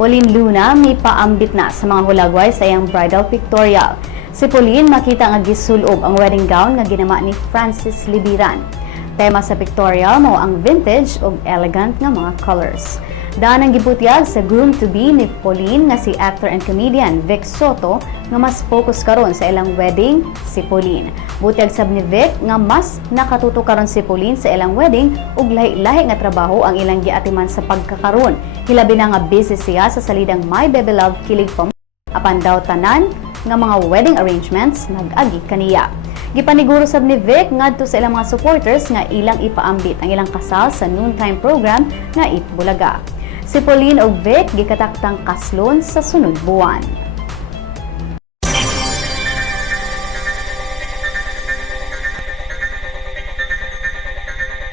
Pauleen Luna mipaambit na sa mga hulagway sa iyang bridal pictorial. Si Pauleen makita nga gisulob ang wedding gown nga ginama ni Francis Libiran. Tema sa pictorial mao ang vintage ug elegant nga mga colors. Daan ang gibutyag sa groom-to-be ni Pauleen nga si actor and comedian Vic Soto nga mas focus karon sa ilang wedding si Pauleen. Butyag sab ni Vic nga mas nakatuto karon si Pauleen sa ilang wedding ug lahi-lahi nga trabaho ang ilang giatiman sa pagkakaron. Hilabi na nga busy siya sa salidang My Baby Love Kilig pa apan daw tanan nga mga wedding arrangements nag-agi kaniya. Gipaniguro sab ni Vic ngadto sa ilang mga supporters nga ilang ipaambit ang ilang kasal sa noontime program nga Itbulaga. Si Pauleen ug Vic gikataktang kaslon sa sunod buwan.